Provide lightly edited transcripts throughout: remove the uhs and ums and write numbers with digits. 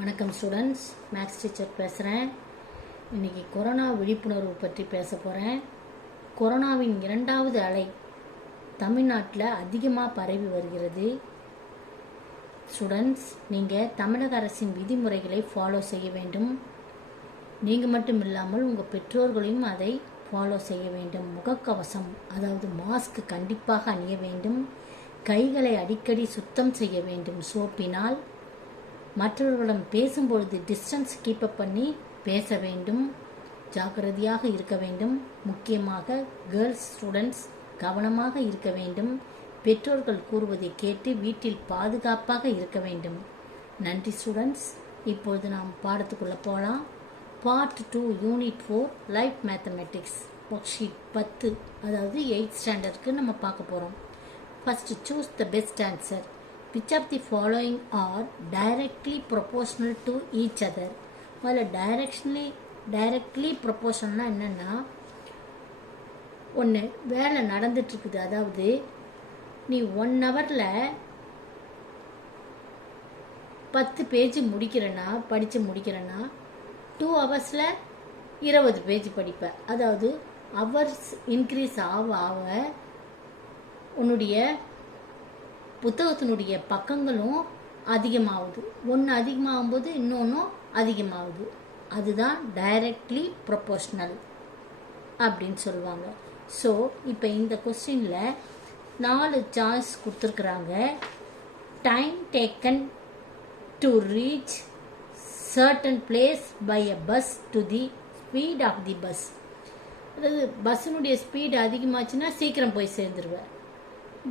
வணக்கம் students, maths teacher பேசுகிறேன். இன்றைக்கி கொரோனா விழிப்புணர்வு பற்றி பேச போகிறேன். கொரோனாவின் 2வது அலை தமிழ்நாட்டில் அதிகமாக பரவி வருகிறது. ஸ்டூடெண்ட்ஸ், நீங்கள் தமிழக அரசின் விதிமுறைகளை ஃபாலோ செய்ய வேண்டும். நீங்கள் மட்டும் இல்லாமல் உங்கள் பெற்றோர்களையும் அதை ஃபாலோ செய்ய வேண்டும். முகக்கவசம் அதாவது மாஸ்க் கண்டிப்பாக அணிய வேண்டும். கைகளை அடிக்கடி சுத்தம் செய்ய வேண்டும் சோப்பினால். மற்றவர்களிடம் பேசும்பொழுது டிஸ்டன்ஸ் கீப்பப் பண்ணி பேச வேண்டும். ஜாக்கிரதையாக இருக்க வேண்டும். முக்கியமாக கேர்ள்ஸ் ஸ்டூடெண்ட்ஸ் கவனமாக இருக்க வேண்டும். பெற்றோர்கள் கூறுவதை கேட்டு வீட்டில் பாதுகாப்பாக இருக்க வேண்டும். நன்றி ஸ்டூடெண்ட்ஸ். இப்பொழுது நாம் பாடத்துக்குள்ளே போகலாம். Part 2 unit 4 life mathematics work sheet 10 அதாவது 8th ஸ்டாண்டர்டுக்கு நம்ம பார்க்க போகிறோம். First choose the best answer. Which of the following are directly proportional to each other? directly proportional என்னன்னா, ஒன்று வேலை நடந்துட்டு இருக்குது. அதாவது நீ 1 ஹவரில் 10 பேஜ் படித்து முடிக்கிறேன்னா 2 ஹவர்ஸில் 20 பேஜ் படிப்பேன். அதாவது ஹவர்ஸ் இன்க்ரீஸ் ஆக உன்னுடைய புத்தகத்தினுடைய பக்கங்களும் அதிகமாகுது. ஒன்று அதிகமாகும்போது இன்னொன்றும் அதிகமாகுது. அதுதான் டைரக்ட்லி ப்ரொபோஷ்னல் அப்படின்னு சொல்லுவாங்க. ஸோ இப்போ இந்த கொஸ்டினில் 4 சாய்ஸ் கொடுத்துருக்குறாங்க. Time taken to reach certain place by a bus to the speed of the bus. அதாவது பஸ்ஸினுடைய ஸ்பீடு அதிகமாச்சுன்னா சீக்கிரம் போய் சேர்ந்துருவேன்.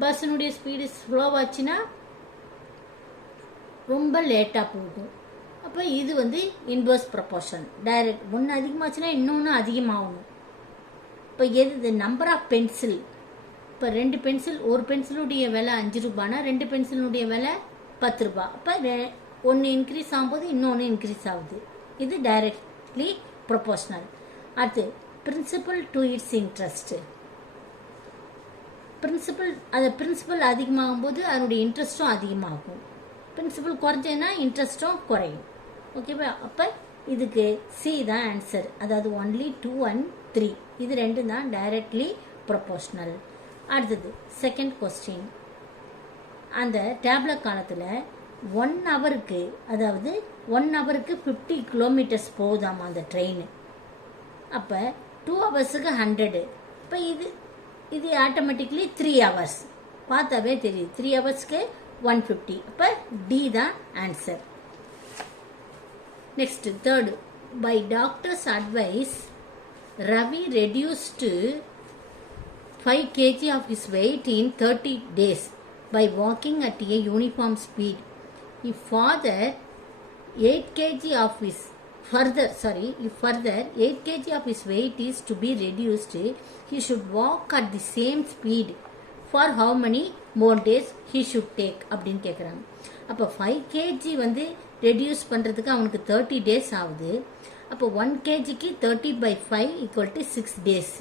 பஸ்ஸினுடைய ஸ்பீடு ஸ்லோவாச்சுன்னா ரொம்ப லேட்டாக போகும். அப்போ இது இன்வர்ஸ் ப்ரொபோர்ஷன். டைரக்ட் ஒன்று அதிகமாச்சுன்னா இன்னொன்று அதிகமாகணும். இப்போ எது நம்பர் ஆஃப் பென்சில். இப்போ 2 பென்சில், ஒரு பென்சிலுடைய விலை 5 ரூபானா 2 பென்சிலுடைய விலை 10 ரூபா. அப்போ ஒன்று இன்க்ரீஸ் ஆகும்போது இன்னொன்று இன்க்ரீஸ் ஆகுது. இது டைரக்ட்லி ப்ரொபோர்ஷனல். அடுத்து principal to its interest. Principal அதிகமாகும் போது அதனுடைய இன்ட்ரெஸ்ட்டும் அதிகமாகும். பிரின்சிபல் குறைஞ்சதுன்னா இன்ட்ரெஸ்ட்டும் குறையும். ஓகேவா? அப்போ இதுக்கு சி தான் ஆன்சர். அதாவது ஒன்லி 2 and 3 இது 2 தான் டைரக்ட்லி ப்ரொபோர்ஷனல். அடுத்தது செகண்ட் கொஸ்டின். அந்த டேப்லெட் காலத்தில் 1 ஹவருக்கு அதாவது 1 ஹவருக்கு 50 கிலோமீட்டர்ஸ் போகுதாமா அந்த ட்ரெயின். அப்போ 2 ஹவர்ஸுக்கு 100. இப்போ இது ஆட்டோமேட்டிக்லி 3 ஹவர்ஸ். பார்த்தாவே தெரியுது. 3 ஹவர்ஸ்க்கு 150. அப்போ டி தான் answer. Next third. By doctor's advice Ravi reduced 5 kg of his weight in 30 days by walking at a uniform speed. If further 8 kg of his weight is to be reduced, he should walk at the same speed for how many more days he should take அப்படின்னு கேட்குறாங்க. அப்போ 5 kg reduce பண்ணுறதுக்கு அவனுக்கு 30 days ஆகுது. அப்போ 1 kgக்கு 30/5 = 6 days.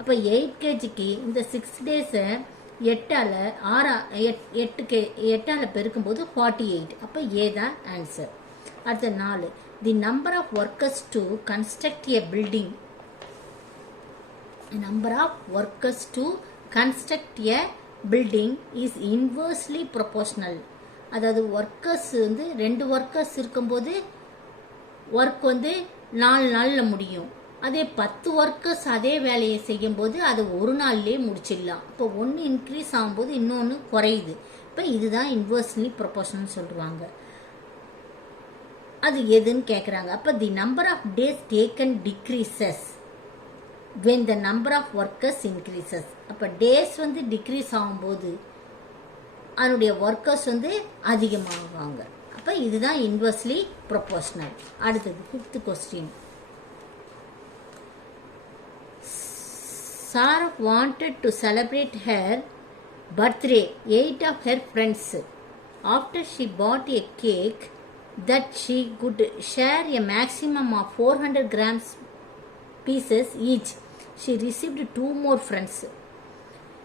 அப்போ 8 kgக்கு இந்த 6 days-ஐ 8ஆல் பெருக்கும்போது 48. அப்போ ஏ தான் ஆன்சர். அடுத்த 4. The number of workers to construct a building. Is inversely proportional. அதாவது ஒர்க்கர்ஸ் 2 ஒர்க்கர்ஸ் இருக்கும்போது ஒர்க் 4 நாளில் முடியும். அதே 10 ஒர்க்கர்ஸ் அதே வேலையை செய்யும்போது அது ஒரு நாள்லேயே முடிச்சிடலாம். இப்போ ஒன்று இன்க்ரீஸ் ஆகும்போது இன்னொன்று குறையுது. இப்போ இதுதான் இன்வெர்ஸ்லி ப்ரொபோர்ஷனல் சொல்லுவாங்க. அது எதுன்னு கேட்குறாங்க. அப்போ the number of days taken decreases when the number of workers increases. அப்போ டேஸ் டிக்ரீஸ் ஆகும்போது அதனுடைய ஒர்க்கர்ஸ் அதிகமாகுவாங்க. அப்போ இதுதான் இன்வெர்ஸ்லி ப்ரொபோர்ஷனல். அடுத்தது 5th question. Sarah wanted to celebrate her birthday 8 of her friends. After she bought a cake that she could share a maximum of 400 grams pieces each, she received 2 more friends.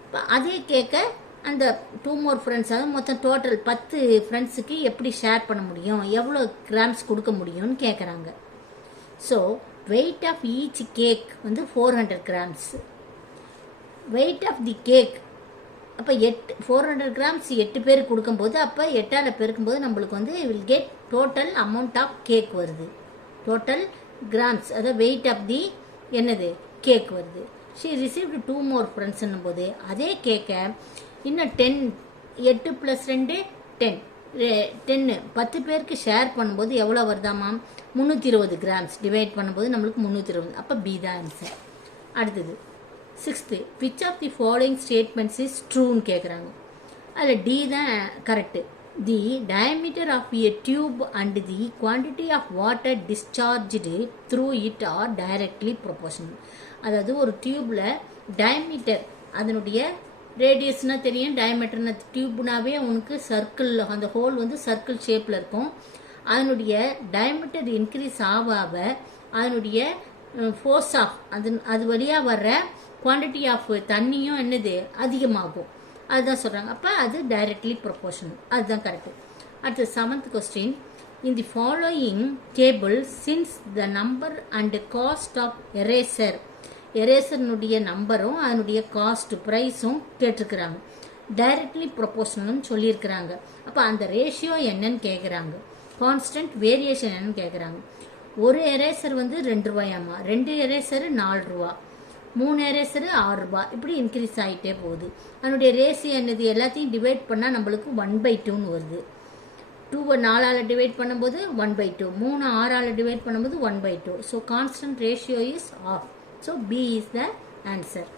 இப்போ அதே கேக்கை அந்த 2 more friends, அதாவது மொத்தம் total 10 ஃப்ரெண்ட்ஸுக்கு எப்படி share பண்ண முடியும், எவ்வளோ கிராம்ஸ் கொடுக்க முடியும்னு கேட்குறாங்க. So weight of each cake வந்து 400 grams. Weight of the cake அப்போ 400 கிராம்ஸ் 8 பேருக்கு கொடுக்கும்போது, அப்போ 8ஆல் பெருக்கும்போது நம்மளுக்கு வந்து will get total amount of cake வருது. டோட்டல் கிராம்ஸ், அதாவது வெயிட் ஆஃப் தி என்னது கேக் வருது. ஷீ ரிசீவ்டு 2 more ஃப்ரெண்ட்ஸ்ன்னும் போது அதே கேக்கை இன்னும் 8 + 2 10 10 பேருக்கு ஷேர் பண்ணும்போது எவ்வளோ வருதாமா, 320 கிராம்ஸ். டிவைட் பண்ணும்போது நம்மளுக்கு 320. அப்போ பி தான் ஆன்சர். அடுத்தது 6th, which of the following statements is ட்ரூன்னு கேட்குறாங்க. அதில் டி தான் correct. The diameter of a tube and the quantity of water discharged through it are directly proportional. அதாவது ஒரு டியூப்பில் டயமீட்டர், அதனுடைய ரேடியஸ்னா தெரியும், டயமீட்டர்னா டியூப்னாவே உனக்கு சர்க்கிள், அந்த ஹோல் வந்து சர்க்கிள் ஷேப்பில் இருக்கும். அதனுடைய டயமீட்டர் இன்க்ரீஸ் ஆக அதனுடைய ஃபோர்ஸ் ஆஃப் அது வழியாக வர்ற குவான்டிட்டி ஆஃப் தண்ணியும் என்னது அதிகமாகும். அதுதான் சொல்கிறாங்க. அப்போ அது டைரக்ட்லி ப்ரொபோர்ஷனல். அதுதான் கரெக்டு. அடுத்து 7th question. In the following table since the number and cost of எரேசர்னுடைய நம்பரும் அதனுடைய காஸ்ட் ப்ரைஸும் கேட்டிருக்கிறாங்க. டைரக்ட்லி ப்ரொபோர்ஷனல்னு சொல்லியிருக்கிறாங்க. அப்போ அந்த ரேஷியோ என்னன்னு கேட்குறாங்க. கான்ஸ்டன்ட் வேரியேஷன் என்னன்னு கேட்குறாங்க. ஒரு எரேசர் வந்து 2 ரூபாயாமா, 2 எரேசர் 4 ரூபா, 3 எரேசர் 6 ரூபா, இப்படி இன்க்ரீஸ் ஆகிட்டே போகுது. அதனுடைய ரேஷியோ என்னது, எல்லாத்தையும் டிவைட் பண்ணால் நம்மளுக்கு 1/2ன்னு வருது. 2 4ஆல் டிவைட் பண்ணும்போது 1/2, 3 6ஆல் டிவைட் பண்ணும்போது 1/2. So constant ratio is half. So B is the answer.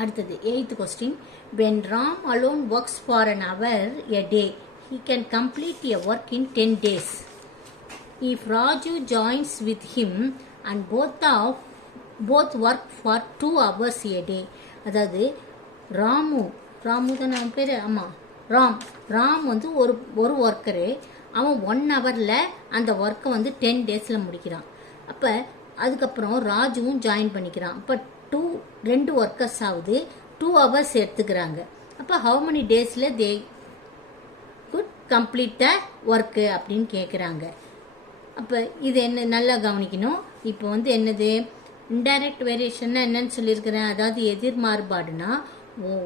அடுத்தது 8th question. When Ram alone works for an hour a day, he can complete a work in 10 days. If Raju joins with him and both work for 2 hours a day, அதாவது ராமு தான் அவன் பேர், ஆமாம் ராம் வந்து ஒரு worker, அவன் 1 ஹவரில் அந்த ஒர்க்கை வந்து 10 டேஸில் முடிக்கிறான். அப்போ அதுக்கப்புறம் ராஜுவும் ஜாயின் பண்ணிக்கிறான். அப்போ 2 ஒர்க்கர்ஸ் ஆகுது 2 ஹவர்ஸ் எடுத்துக்கிறாங்க. அப்போ ஹவு மெனி டேஸில் தே குட் கம்ப்ளீட் த ஒர்க்கு அப்படின்னு கேட்குறாங்க. அப்போ இது என்ன நல்லா கவனிக்கணும். இப்போ வந்து என்னது இன்டைரக்ட் வேரியேஷன்னா என்னன்னு சொல்லியிருக்கிறேன். அதாவது எதிர் மாறுபாடுனா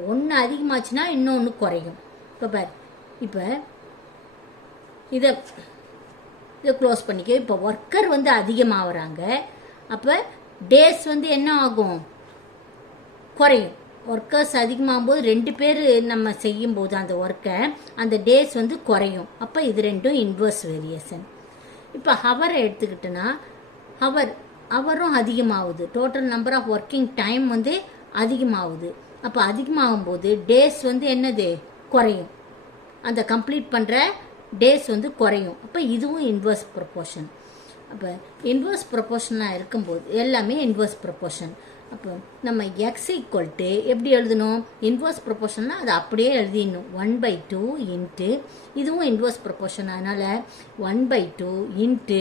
ஒன்று அதிகமாச்சுன்னா இன்னொன்று குறையும். இப்போ பார், இப்போ இதை க்ளோஸ் பண்ணிக்க. இப்போ ஒர்க்கர் வந்து அதிகமாகறாங்க, அப்போ டேஸ் வந்து என்ன ஆகும், குறையும். ஒர்க்கர்ஸ் அதிகமாகும் போது 2 பேர் நம்ம செய்யும்போது அந்த ஒர்க்கை, அந்த டேஸ் வந்து குறையும். அப்போ இது ரெண்டும் இன்வர்ஸ் வேரியேஷன். இப்போ ஹவரை எடுத்துக்கிட்டோன்னா ஹவரும் அதிகமாகுது. Total number of working time வந்து அதிகமாகுது. அப்போ அதிகமாகும் போது டேஸ் வந்து என்னது குறையும். அந்த கம்ப்ளீட் பண்ணுற டேஸ் வந்து குறையும். அப்போ இதுவும் இன்வர்ஸ் ப்ரொபோர்ஷன். அப்போ இன்வர்ஸ் ப்ரொபோர்ஷனாக இருக்கும்போது எல்லாமே இன்வர்ஸ் ப்ரொபோர்ஷன். அப்போ நம்ம எக்ஸ் ஈக்குவல் டு எப்படி எழுதணும், இன்வர்ஸ் ப்ரொபோர்ஷன்னா அது அப்படியே எழுதிடணும். 1/2 இன்ட்டு இதுவும் இன்வர்ஸ் ப்ரொபோர்ஷன், அதனால் 1/2 இன்ட்டு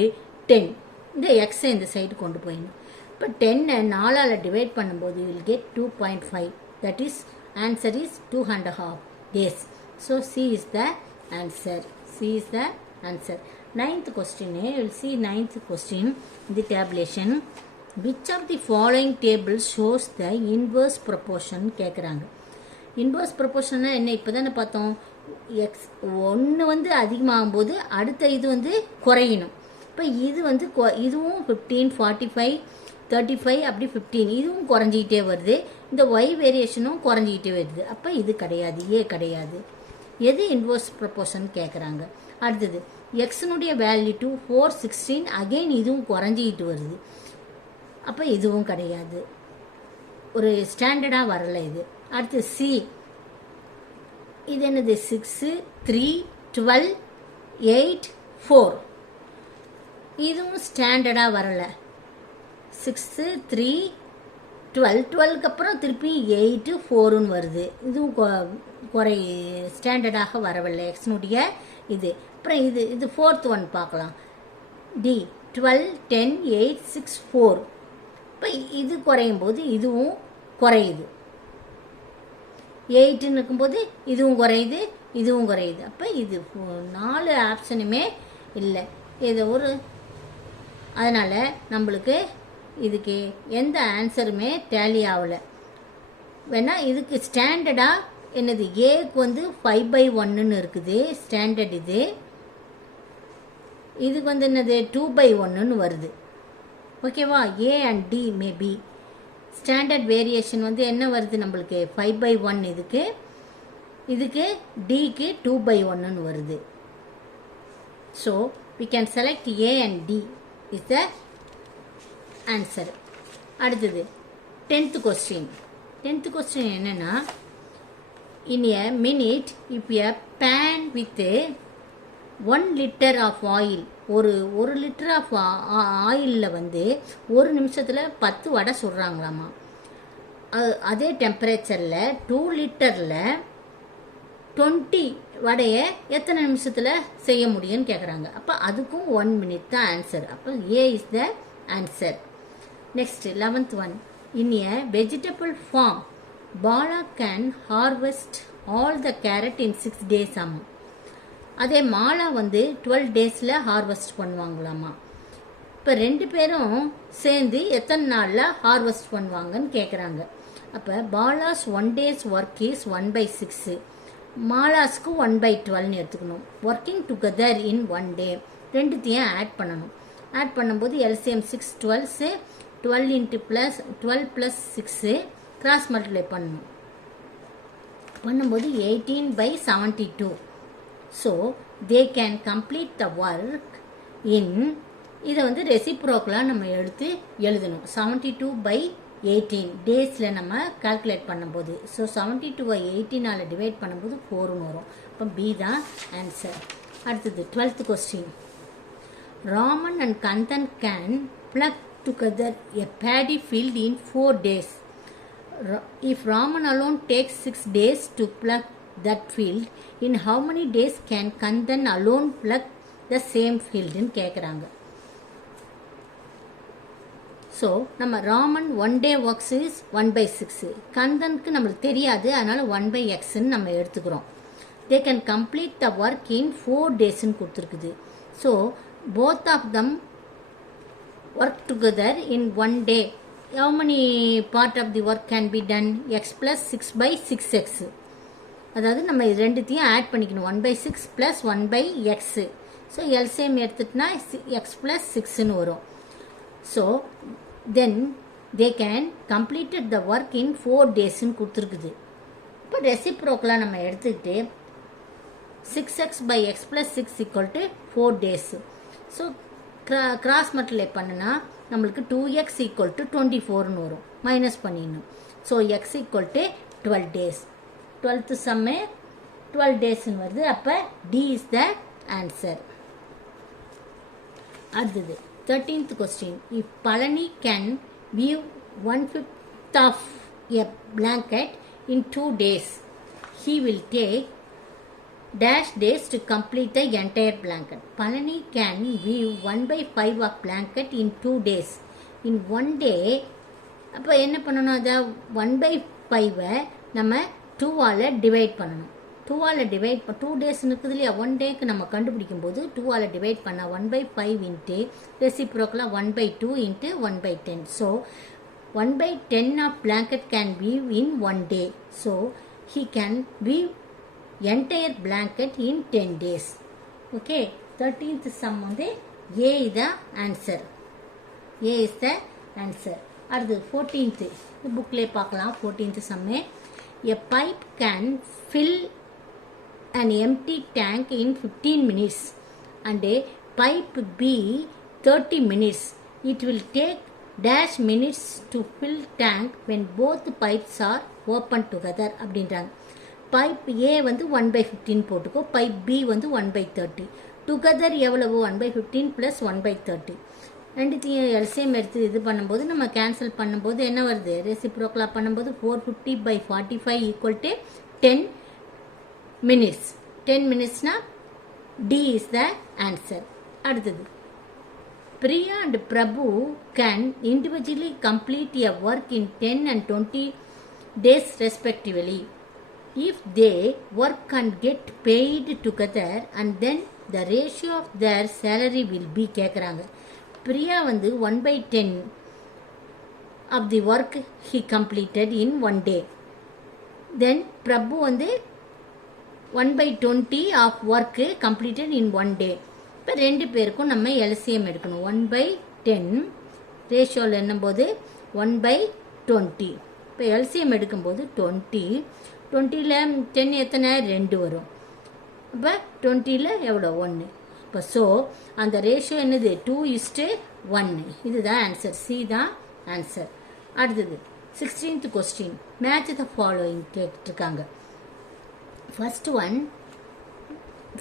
10. இந்த எக்ஸை இந்த சைடு கொண்டு போயிடணும். இப்போ 10 4ஆல் டிவைட் பண்ணும்போது will get 2.5. That is answer is 2.5 days. So C is the answer. C is the answer. 9th question. You will see 9th question in the tabulation. Which of the following tables shows the inverse proportion கேட்குறாங்க. Inverse ப்ரொபோர்ஷன்னா என்ன, இப்போ தானே பார்த்தோம். X ஒன்று வந்து அதிகமாகும் போது அடுத்த இது வந்து குறையணும். இப்போ இது வந்து இதுவும் 15, 45, 35 அப்படி 15, இதுவும் குறைஞ்சிக்கிட்டே வருது. இந்த ஒய் வேரியேஷனும் குறைஞ்சிக்கிட்டே வருது. அப்போ இது கிடையாது, ஏ கிடையாது. எது இன்வர்ஸ் ப்ரொபோர்ஷன் கேட்குறாங்க. அடுத்தது எக்ஸனுடைய வேல்யூ 2, 4, 16, அகெயின் இதுவும் குறைஞ்சிக்கிட்டு வருது. அப்போ இதுவும் கிடையாது, ஒரு ஸ்டாண்டர்டாக வரல இது. அடுத்து சி, இது என்னது 6, 3, 12, 8, 4, இதுவும் ஸ்டாண்டர்டாக வரல. 6, 3, 12, 12க்கு அப்புறம் திருப்பி 8, 4ன்னு வருது. இதுவும் ஸ்டாண்டர்டாக வரவில்லை எக்ஸ்னுடைய இது. அப்புறம் இது 4th ஒன் பார்க்கலாம். டி 12, 10, 8, 6, 4. இப்போ இது குறையும் போது இதுவும் குறையுது. 8ன்னு இருக்கும்போது இதுவும் குறையுது இதுவும் குறையுது. அப்போ இது 4 ஆப்ஷனுமே இல்லை. இது ஒரு அதனால் நம்மளுக்கு இதுக்கு எந்த ஆன்சருமே டேலி ஆகலை. வேணா இதுக்கு ஸ்டாண்டர்டாக என்னது ஏக்கு வந்து 5/1ன்னு இருக்குது ஸ்டாண்டர்ட். இதுக்கு வந்து என்னது 2/1ன்னு வருது. ஓகேவா? A and D maybe standard variation வந்து என்ன வருது நம்மளுக்கு 5/1. இதுக்கு டிக்கு 2/1ன்னு வருது. So we can select A and D is the answer. அடுத்தது 10th question. 10th question என்னன்னா, in a minute if a pan with 1 liter of oil, ஒரு லிட்டர் ஆஃப் ஆயிலில் வந்து ஒரு நிமிஷத்தில் 10 வடை சுடுறாங்களாமா. அதே டெம்பரேச்சரில் 2 லிட்டரில் 20 வடையை எத்தனை நிமிஷத்தில் செய்ய முடியும்னு கேட்குறாங்க. அப்போ அதுக்கும் 1 minute தான் ஆன்சர். அப்போ A is the answer. Next 11th one. In a vegetable farm, Bala can harvest all the carrot in 6 days ஆமாம். அதே மாலா வந்து 12 daysல ஹார்வெஸ்ட் பண்ணுவாங்களாமா. இப்போ 2 பேரும் சேர்ந்து எத்தனை நாளில் ஹார்வெஸ்ட் பண்ணுவாங்கன்னு கேட்குறாங்க. அப்போ பாலாஸ் 1 day's ஒர்க் இஸ் 1/6, மாலாஸ்க்கு 1/12ன்னு எடுத்துக்கணும். ஒர்க்கிங் டுகெதர் இன் 1 day ரெண்டுத்தையும் ஆட் பண்ணணும். ஆட் பண்ணும்போது LCM 6 12 12 into plus 12 + 6 cross multiply பண்ணணும். பண்ணும்போது 18/72. So they can complete the work இன், இதை வந்து ரெசிப்ரோக்கலாக நம்ம எடுத்து எழுதணும். 72/18 டேஸில் நம்ம கால்குலேட் பண்ணும்போது, ஸோ 72/18 டிவைட் பண்ணும்போது 4ன்னு வரும். அப்போ பி தான் ஆன்சர். அடுத்தது 12th question. Raman and Kandhan can plough together a paddy field in 4 days. If Raman alone takes 6 days to pluck that field, in how many days can Kandan alone pluck the same field ன்னு கேட்குறாங்க. So நம்ம Raman 1 day works is 1/6, கந்தனுக்கு நம்மளுக்கு தெரியாது, அதனால் 1/xன்னு நம்ம எடுத்துக்கிறோம். They can complete the work in 4 daysன்னு கொடுத்துருக்குது. So both of them work together in 1 day. How many part of the work can be done? X plus 6/6x. அதாவது நம்ம இது ரெண்டுத்தையும் ஆட் பண்ணிக்கணும். 1/6 + 1/x. ஸோ எல்சிஎம் எடுத்துட்டுனா x + 6ன்னு வரும். So then they can completed the work in 4 daysன்னு கொடுத்துருக்குது. இப்போ ரெசிப்ரோக்கலாக நம்ம எடுத்துக்கிட்டு 6x/x + 6 = 4 days. So cross multiply பண்ணுனா நம்மளுக்கு 2x = 24ன்னு வரும். மைனஸ் பண்ணிடணும். So x = 12 days. 12th சம்மே 12 daysன்னு வருது. அப்போ டி இஸ் த ஆன்சர். அடுத்தது 13th question. If Palani can weave 1/5 of a blanket in 2 days, he will take dash days to complete the entire blanket. Palani can weave 1/5 of blanket in 2 days. In 1 day, அப்போ என்ன பண்ணணும்? அதை 1/5 நம்ம 2ஆல் divide பண்ணணும். 2ஆல் divide 2 days இருக்குது இல்லையா, 1 dayக்கு நம்ம கண்டுபிடிக்கும் போது 2ஆல் டிவைட் பண்ணால் 1/5 இன்ட்டு ரெசிப்ரோக்கலாக 1/2 into 1/10. So 1/10 of blanket can weave in 1 day. So he can weave entire blanket in 10 days. Okay, 13th sum வந்து A is the answer. A is the answer. அடுத்து 14th புக்லே பார்க்கலாம். 14th sum. A pipe can fill an empty tank in 15 minutes and a pipe B 30 minutes. It will take dash minutes to fill tank when both pipes are open together அப்படின்றாங்க. Pipe ஏ வந்து 1/15 போட்டுக்கோ, pipe B வந்து 1/30. Together எவ்வளவு? 1/15 + 1/30. ரெண்டுத்தையும் LCM எடுத்து இது பண்ணும்போது நம்ம கேன்சல் பண்ணும்போது என்ன வருது? ரெசிப்ரோக்கலாக பண்ணும்போது 450/45 = 10 minutes. 10 minutesனா டி இஸ் த ஆன்சர். அடுத்தது Priya and Prabhu can individually complete a work in 10 and 20 days respectively. if they work and get paid together and then the ratio of their salary will be கேட்குறாங்க. பிரியா வந்து 1/10 of the work he completed in one day. Then பிரபு வந்து 1/20 of work completed in one day. இப்போ ரெண்டு பேருக்கும் நம்ம LCM எடுக்கணும். 1/10 ரேஷியோவில் என்னும்போது 1/20. இப்போ எல்சிஎம் எடுக்கும்போது 20ல் 10 எத்தனை 2 வரும். அப்போ 20ல் எவ்வளோ 1. இப்போ ஸோ அந்த ரேஷியோ என்னது 2:1. இதுதான் ஆன்சர். சி தான் ஆன்சர். அடுத்தது 16th question. Match the following கேட்டுருக்காங்க.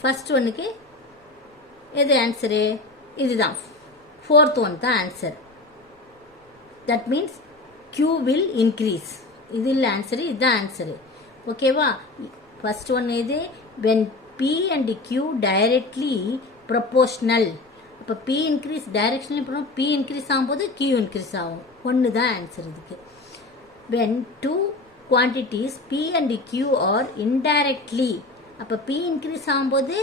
ஃபர்ஸ்ட் ஒன்னுக்கு எது ஆன்சரு? இதுதான். 4th ஒன் தான் answer. That means Q will increase. இது இல்லை ஆன்சரு, இதுதான் ஆன்சரு. ஓகேவா? ஃபர்ஸ்ட் ஒன் எது? when P and Q directly proportional. அப்போ P இன்க்ரீஸ் டைரக்ஷன்லி போனோம், P இன்க்ரீஸ் ஆகும்போது Q இன்க்ரீஸ் ஆகும். ஒன்று தான் ஆன்சர் இதுக்கு. when two quantities P and Q are indirectly, அப்போ P இன்க்ரீஸ் ஆகும்போது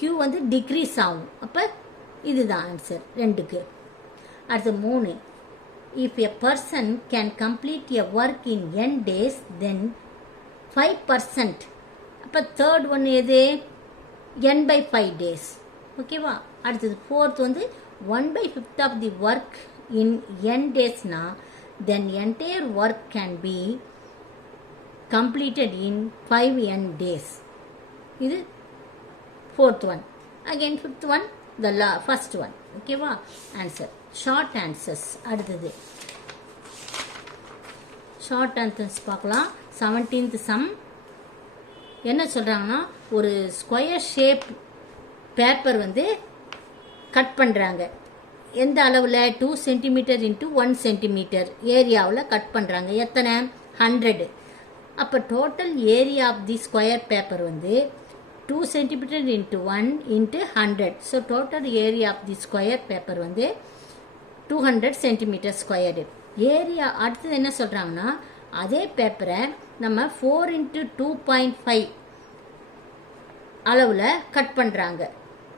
Q வந்து டிக்ரீஸ் ஆகும். அப்போ இதுதான் ஆன்சர் ரெண்டுக்கு. அடுத்து 3. if a person can complete a work in n days then 5%. அப்போ தேர்ட் ஒன் எது? n/5 days. ஓகேவா? அடுத்தது 4th வந்து 1/5 of the work in n daysனா then entire work can be completed in 5n days. இது 4th one. Again 5th one the first one. ஓகேவா? Answer. Short answers. அடுத்தது short answers பார்க்கலாம். 17th sum என்ன சொல்கிறாங்கன்னா, ஒரு ஸ்கொயர் ஷேப் பேப்பர் வந்து cut பண்ணுறாங்க. எந்த அளவில்? 2 சென்டிமீட்டர் இன்ட்டு 1 சென்டிமீட்டர் ஏரியாவில் கட் பண்ணுறாங்க. எத்தனை? 100. அப்போ total area of the square paper வந்து 2 centimetre into 1 into 100. So total area of the square paper வந்து 200 சென்டிமீட்டர் ஸ்கொயரு. ஏரியா அடுத்தது என்ன சொல்கிறாங்கன்னா, அதே பேப்பரை நம்ம 4 இன்ட்டு 2.5 அளவில் கட் பண்ணுறாங்க.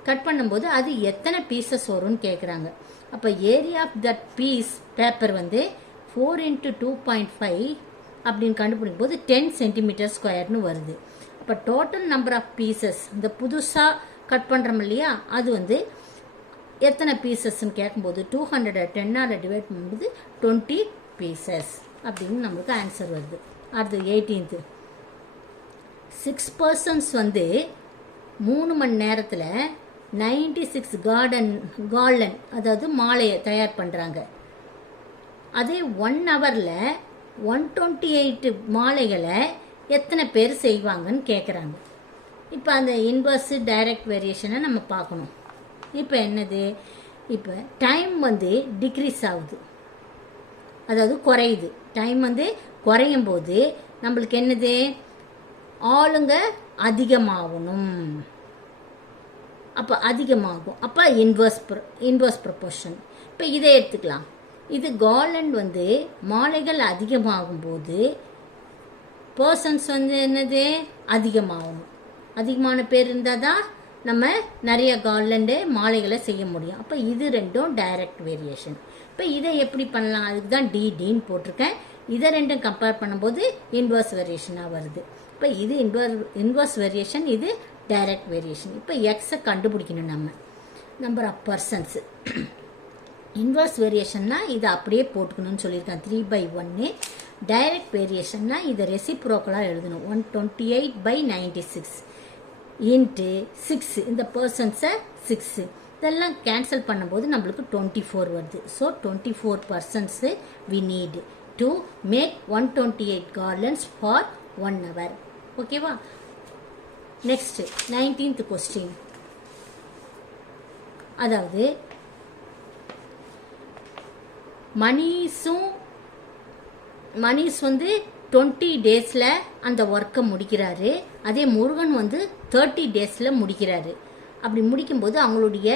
கட் பண்ணும்போது அது எத்தனை பீசஸ் வரும்னு கேட்குறாங்க. அப்போ area of that piece paper வந்து 4 இன்ட்டு 2.5 அப்படின்னு கண்டுபிடிக்கும் போது 10 சென்டிமீட்டர் ஸ்கொயர்னு வருது. அப்போ டோட்டல் நம்பர் ஆஃப் பீசஸ் இந்த புதுசாக கட் பண்ணுறோம் இல்லையா, அது வந்து எத்தனை பீசஸ்ன்னு கேட்கும்போது 210 டிவைட் பண்ணும்போது 20 பீசஸ் அப்படின்னு நம்மளுக்கு ஆன்சர் வருது. அடுத்து 18th 6 persons வந்து 3 மணி நேரத்தில் 96 கார்டன் அதாவது மாலையை தயார் பண்ணுறாங்க. அதே 1 ஹவரில் 128 மாலைகளை எத்தனை பேர் செய்வாங்கன்னு கேட்குறாங்க. இப்போ அந்த இன்வர்ஸ் டைரக்ட் வேரியேஷனை நம்ம பார்க்கணும். இப்போ என்னது? இப்போ டைம் வந்து டிக்ரீஸ் ஆகுது, அதாவது குறையுது. டைம் வந்து குறையும் போது நம்மளுக்கு என்னது? ஆளுங்க அதிகமாகணும். அப்போ அதிகமாகும். அப்போ இன்வர்ஸ் ப்ரொபோர்ஷன். இப்போ இதை எடுத்துக்கலாம். இது கார்லண்ட் வந்து மாலைகள் அதிகமாகும் போது பர்சன்ஸ் வந்து என்னது? அதிகமாகணும். அதிகமான பேர் இருந்தால் தான் நம்ம நிறைய கார்லண்டு மாலைகளை செய்ய முடியும். அப்போ இது ரெண்டும் டைரக்ட் வேரியேஷன். இப்போ இதை எப்படி பண்ணலாம்? அதுக்கு தான் டின்னு போட்டிருக்கேன். இதை ரெண்டும் கம்பேர் பண்ணும்போது இன்வர்ஸ் வேரியேஷனாக வருது. இப்போ இது இன்வர்ஸ் வேரியேஷன், இது டைரக்ட் வேரியேஷன். இப்போ எக்ஸை கண்டுபிடிக்கணும் நம்ம. Number of persons. இன்வர்ஸ் வேரியேஷன்னா இதை அப்படியே போட்டுக்கணும்னு சொல்லியிருக்கேன் 3/1. டைரக்ட் வேரியேஷன்னா இதை ரெசிப்ரோக்கலாக எழுதணும் 128/96 இன்ட்டு 6. இந்த பர்சன்ஸை 6 இதெல்லாம் கேன்சல் பண்ணும்போது நம்மளுக்கு 24 வருது. So 24 persons we need to make 128 garlands for 1 hour. ஓகேவா? Next 19th question. அதாவது மணிஷ் வந்து 20 daysல அந்த ஒர்க்கை முடிக்கிறாரு. அதே முருகன் வந்து 30 daysல முடிக்கிறாரு. அப்படி முடிக்கும்போது அவங்களுடைய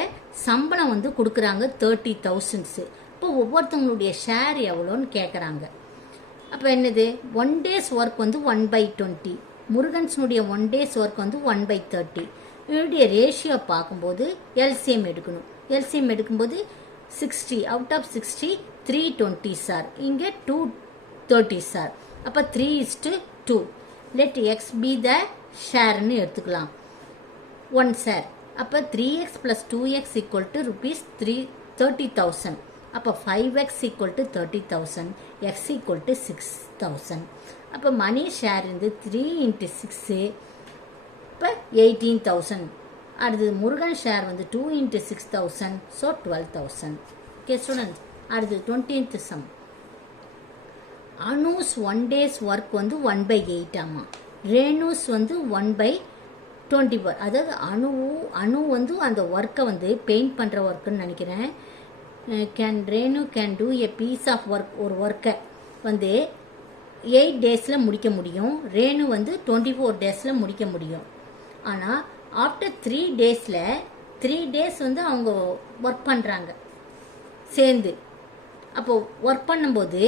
சம்பளம் வந்து கொடுக்குறாங்க 30,000. இப்போ ஒவ்வொருத்தவங்களுடைய ஷேர் எவ்வளோன்னு கேட்குறாங்க. அப்போ என்னது? 1 day's ஒர்க் வந்து 1/20. முருகன்ஸுடைய 1 days ஒர்க் வந்து 1/30. இதனுடைய ரேஷியோ பார்க்கும்போது எல்சிஎம் எடுக்கணும். எல்சிஎம் எடுக்கும்போது 60 அவுட் ஆஃப் 60 320 சார், இங்கே 230 சார். அப்போ 3:2. லெட் எக்ஸ் பி த ஷேர்னு எடுத்துக்கலாம். 1 சார். அப்போ 3x + 2x = rupees 30,000. அப்போ 5x = 30,000, x = 6,000. அப்போ மணி ஷேர் இருந்து 3 × 6 இப்போ 18,000. அடுத்தது முருகன் ஷேர் வந்து 2 × 6,000, ஸோ 12,000. ஓகே ஸ்டூடெண்ட்ஸ், அடுத்தது 20th some. Anu's 1 days work வந்து 1/8 ஆமா. ரேணுஸ் வந்து 1/24. அதாவது அணு வந்து அந்த ஒர்க்கை வந்து பெயிண்ட் பண்ணுற ஒர்க்குன்னு நினைக்கிறேன். Renu can do a piece of work, ஒரு ஒர்க்கை வந்து 8 daysல முடிக்க முடியும். ரேணு வந்து 24 daysல முடிக்க முடியும். ஆனால் ஆஃப்டர் 3 daysல 3 days வந்து அவங்க ஒர்க் பண்ணுறாங்க சேர்ந்து. அப்போது ஒர்க் பண்ணும்போது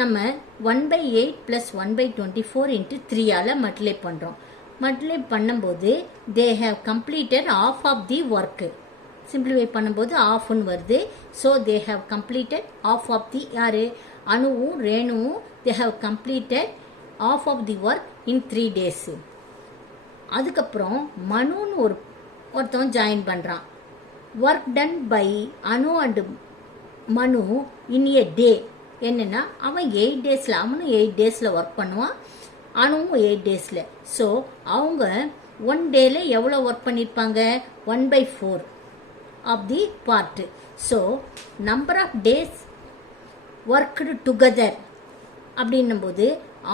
நம்ம 1/8 + 1/24 × 3 மல்டிப்ளை பண்ணுறோம். மல்டிப்ளை பண்ணும்போது they have completed half of the work. Simplify பண்ணும்போது ஆஃப்னு வருது. So they have completed half of the யார் அணுவும் ரேணுவும் they have completed half of the work in 3 days. அதுக்கப்புறம் மனுன்னு ஒருத்தவன் ஜாயின் பண்ணுறான். Work done by Anu and Manu in எ டே. என்னென்னா அவன் 8 daysல, அவனும் 8 daysல ஒர்க் பண்ணுவான், அணுவும் 8 daysல. ஸோ அவங்க 1 dayல எவ்வளோ ஒர்க் பண்ணியிருப்பாங்க? 1/4 of the part. So number of days worked together அப்படின்னும்போது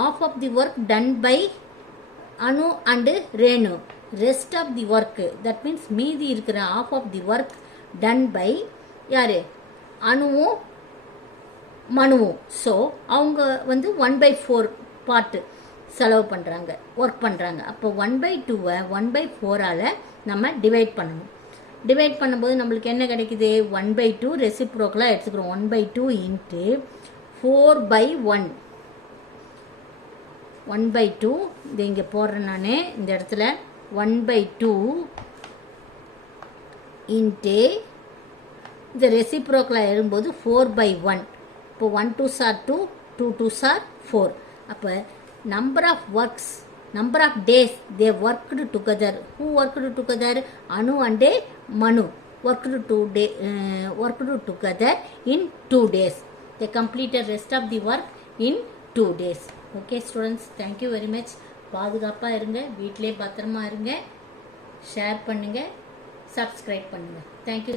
half of the work done by Anu and Renu, rest of the work that means மீதி இருக்கிற half of the work done by யார்? அணுவும் மனுவும். ஸோ அவங்க வந்து 1/4 பார்ட்டு செலவு பண்ணுறாங்க, ஒர்க் பண்ணுறாங்க. அப்போ 1/2 1/4 நம்ம டிவைட் பண்ணணும். டிவைட் பண்ணும்போது நம்மளுக்கு என்ன கிடைக்குது? 1/2 ரெசிப்ரோக்கலாக எடுத்துக்கிறோம். 1/2 × 4/1. 1/2 இது இங்கே போடுறேன் நான் இந்த இடத்துல. 1/2 × இந்த ரெசிப்ரோக்கலாக எழும்போது 4/1. இப்போ 1 2s are 2, 2 2s are 4. அப்போ number of works, number of days they worked together. Who worked together? Anu அண்டே மனு worked together in 2 days. They completed rest of the work in 2 days. Okay students, thank you very much. பாதுகாப்பாக இருங்க, வீட்டிலே பத்திரமா இருங்க, share பண்ணுங்க, subscribe பண்ணுங்க. Thank you.